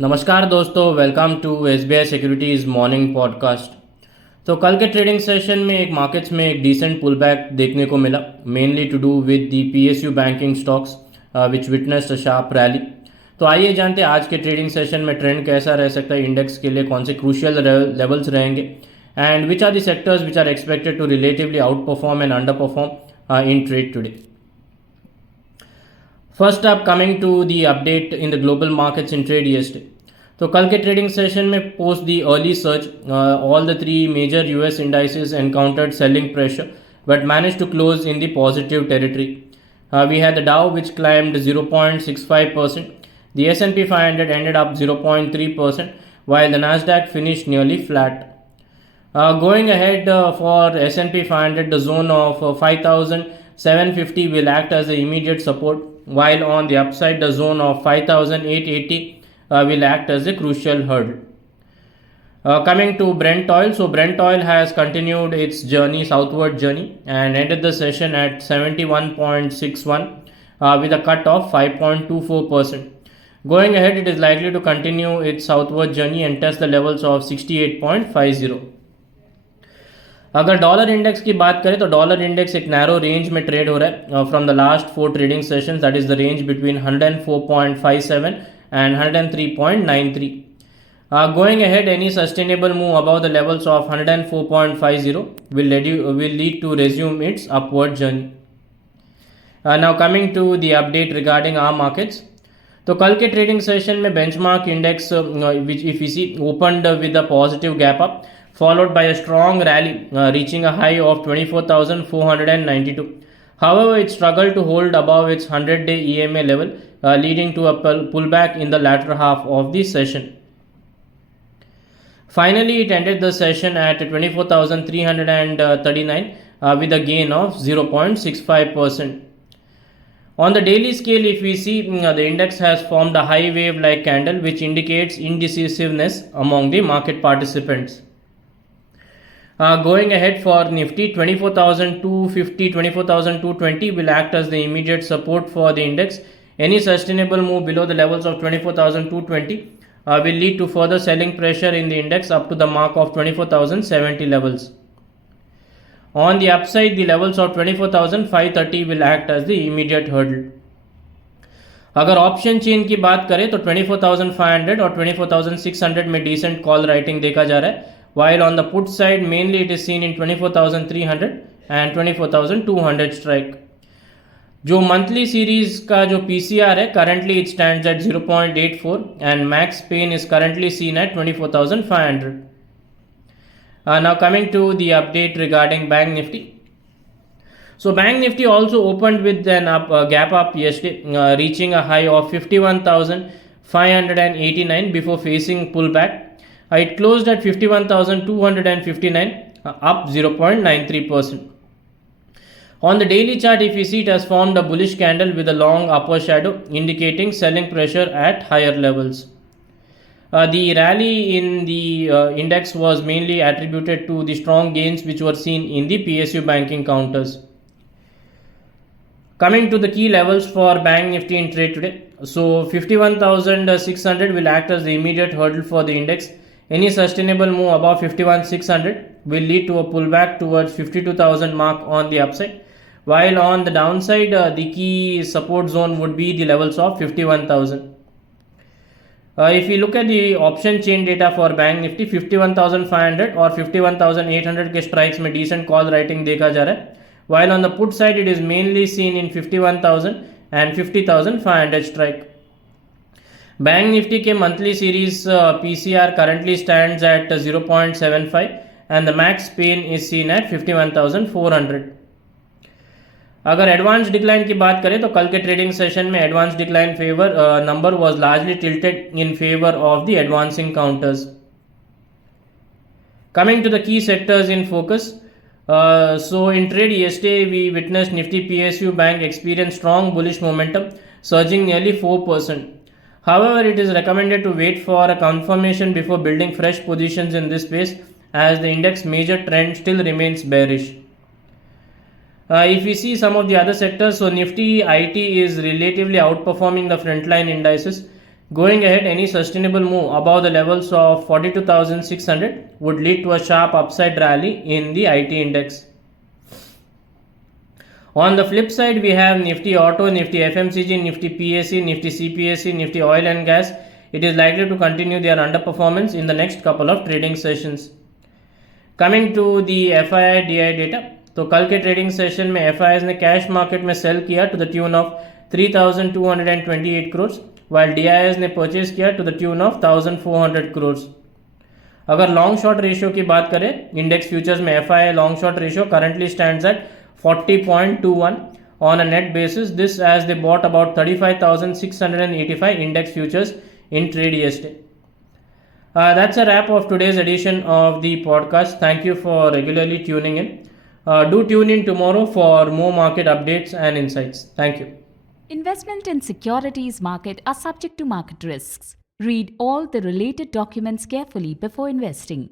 नमस्कार दोस्तों, welcome to SBI securities morning podcast. तो कल के ट्रेडिंग सेशन में मार्केट्स में एक डिसेंट पुल बैक देखने को मिला, mainly to do with the PSU banking stocks which witnessed a sharp rally. तो आइए जानते हैं आज के ट्रेडिंग सेशन में ट्रेंड कैसा रह सकता है, इंडेक्स के लिए कौन से क्रूशियल लेवल्स रहेंगे and which are the sectors which are expected to relatively outperform and underperform in trade today. First up coming to the update in the global markets in trade yesterday। तो कल के trading session में post the early surge all the three major US indices encountered selling pressure but manage to close in the positive territory. We had the Dow which climbed 0.65%, the S&P 500 ended up 0.3%, while the Nasdaq finished nearly flat. Going ahead for S&P 500, the zone of 5,750 will act as the immediate support, while on the upside, the zone of 5,880 will act as a crucial hurdle. Coming to Brent oil, so Brent oil has continued its southward journey, and ended the session at 71.61 with a cut of 5.24%. Going ahead, it is likely to continue its southward journey and test the levels of 68.50. अगर dollar index की बात करें तो dollar index एक narrow range में trade हो रहा है from the last 4 trading sessions, that is the range between 104.57 and 103.93. Going ahead, any sustainable move above the levels of 104.50 will lead to resume its upward journey. Now coming to the update regarding our markets. तो कल के trading session में benchmark index which if we see opened with a positive gap up followed by a strong rally reaching a high of 24,492. However, it struggled to hold above its 100-day EMA level, leading to a pullback in the latter half of the session. Finally, it ended the session at 24,339 with a gain of 0.65%. On the daily scale, if we see, the index has formed a high wave like candle which indicates indecisiveness among the market participants. Going ahead for Nifty, 24,250, 24,220 will act as the immediate support for the index. Any sustainable move below the levels of 24,220 will lead to further selling pressure in the index up to the mark of 24,070 levels. On the upside, the levels of 24,530 will act as the immediate hurdle. अगर option chain की बात करें तो 24,500 और 24,600 में decent call writing देखा जा रहा है, while on the put side mainly it is seen in 24,300 and 24,200 strike. जो मंथली सीरीज का जो PCR है currently it stands at 0.84 and max pain is currently seen at 24,500. Now coming to the update regarding Bank Nifty. So Bank Nifty also opened with an gap up yesterday, reaching a high of 51,589 before facing pullback. It closed at 51,259, up 0.93%. On the daily chart, if you see, it has formed a bullish candle with a long upper shadow, indicating selling pressure at higher levels. The rally in the index was mainly attributed to the strong gains which were seen in the PSU banking counters. Coming to the key levels for Bank Nifty in trade today. So 51,600 will act as the immediate hurdle for the index. Any sustainable move above 51,600 will lead to a pullback towards 52,000 mark on the upside, while on the downside, the key support zone would be the levels of 51,000. If we look at the option chain data for Bank Nifty, 51,500 और 51,800 के strikes में decent call writing देखा जा रहा है, while on the put side it is mainly seen in 51,000 and 50,500 strike. Bank Nifty के monthly series PCR currently stands at 0.75 and the max pain is seen at 51,400. अगर advance decline की बात करें तो कल के ट्रेडिंग सेशन में advance decline favour number was largely tilted in favour of the advancing counters. Coming to the key sectors in focus. So in trade yesterday, we witnessed Nifty PSU Bank experience strong bullish momentum, surging nearly 4%. However, it is recommended to wait for a confirmation before building fresh positions in this space, as the index major trend still remains bearish. If we see some of the other sectors, so Nifty IT is relatively outperforming the frontline indices. Going ahead, any sustainable move above the levels of 42,600 would lead to a sharp upside rally in the IT index. On the flip side, we have Nifty Auto, Nifty FMCG, Nifty PSU, Nifty CPSE, Nifty Oil and Gas. It is likely to continue their underperformance in the next couple of trading sessions. Coming to the FII DI data, तो कल के trading session में FIIs ने cash market में cell किया to the tune of 3,228 crore, while DIs ने purchase किया to the tune of 1,400 crore. अगर लॉन्ग शॉर्ट रेशियो की बात करें, इंडेक्स फ्यूचर्स में FII long short ratio currently stands eight 40.21 on a net basis. This as they bought about 35,685 index futures in trade yesterday. That's a wrap of today's edition of the podcast. Thank you for regularly tuning in. Do tune in tomorrow for more market updates and insights. Thank you. Investment in securities market are subject to market risks. Read all the related documents carefully before investing.